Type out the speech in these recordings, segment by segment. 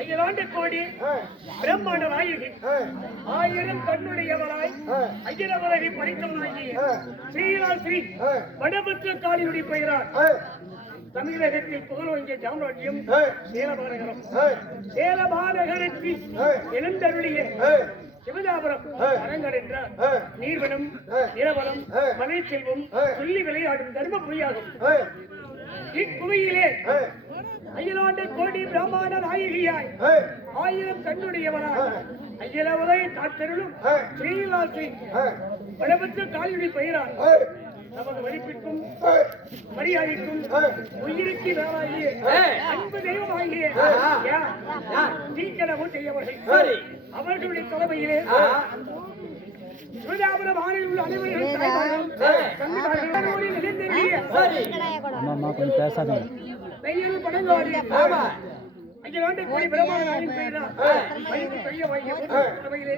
ஐயலாண்டு கோடி பிரம்மாண்ட நாயகி ஆயிரம் கண்ணுடையவராய் அகிலவரகை படைத்தவனாகிய ஆ. ஸ்ரீலா ஸ்ரீ வடபத்திர காளியுடைய பெயரால் ஆ, தமிழகத்தில் புகழோங்கிய சாம்ராஜ்யம் ஆ, சேலமாநகரம் சேலமாநகரத்தில். எழுந்தருளிய ஆ, சிவதாபுரம். அரங்கர் என்றார் ஆ. நீர்வனம். நிலவரம். மலை செல்வம். சொல்லி விளையாடும் தர்மபுரியாகும் இக்குவையிலே அகிலாண்ட கோடி பிராமண நாயகியாய் ஆயிரம் கண்ணுடையவராய் அகிலவரை காத்தருளும் ஆ. ஸ்ரீலாசி வடபத்திர காளியுடைய பெயரால் நமது மதிப்பிற்கும் மரியாதைக்கும். உயிருக்கு வேறாகிய அன்பு தெய்வமாகிய? தீக்கடவு செய்யவர்கள் சரி. அவர்களுடைய தலைமையிலே சிவதாபுர வானில் உள்ள அனைவரும் கொஞ்சம் பேசாதீங்க. வெயில் படங்கோடி ஆமா. அகிலாண்டு கோடி பிரமாணத்தின் பெயரால் மதிப்பு பெரியவாகிய தலைமையிலே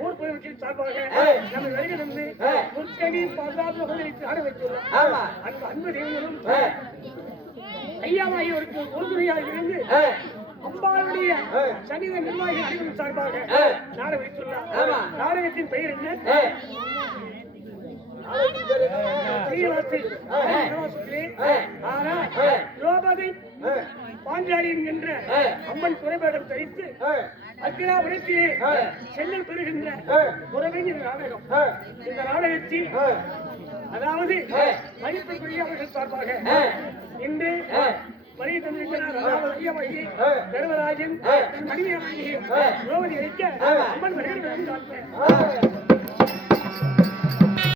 ஊர் பொதுமக்கள் சார்பாக நம்ம வெளியே வந்து முத்தடி பாதுகாப்பு ஆட வைத்துள்ளோம் ஆமா. அந்த அன்பு தெய்வங்களும் ஐயாவாகியோருக்கு உறுதுணையாக இருந்து அம்பாளுடைய சனித நிர்வாகிகளின் சார்பாக நாடகம் வைத்துள்ளார். நாடகத்தின் பெயர் என்ன? ஸ்ரீவாசி. ஸ்ரீவாசத்திலே. ஆனால் திரௌபதி பாஞ்சாலி என்கின்ற அம்மன் குறைபாடம் தரித்து ஆ, அத்திராபுரத்திலே செல்லல் பெறுகின்ற உறவின் நாடகம். இந்த நாடகத்தில் அதாவது மதிப்புக்குரிய அவர்கள் சார்பாக இன்று வரி தந்திருக்கிறார் அதாவது ஐயமாகி தர்மராஜன் திரௌபதி அளிக்க அம்மன் வருகிறது ஆ.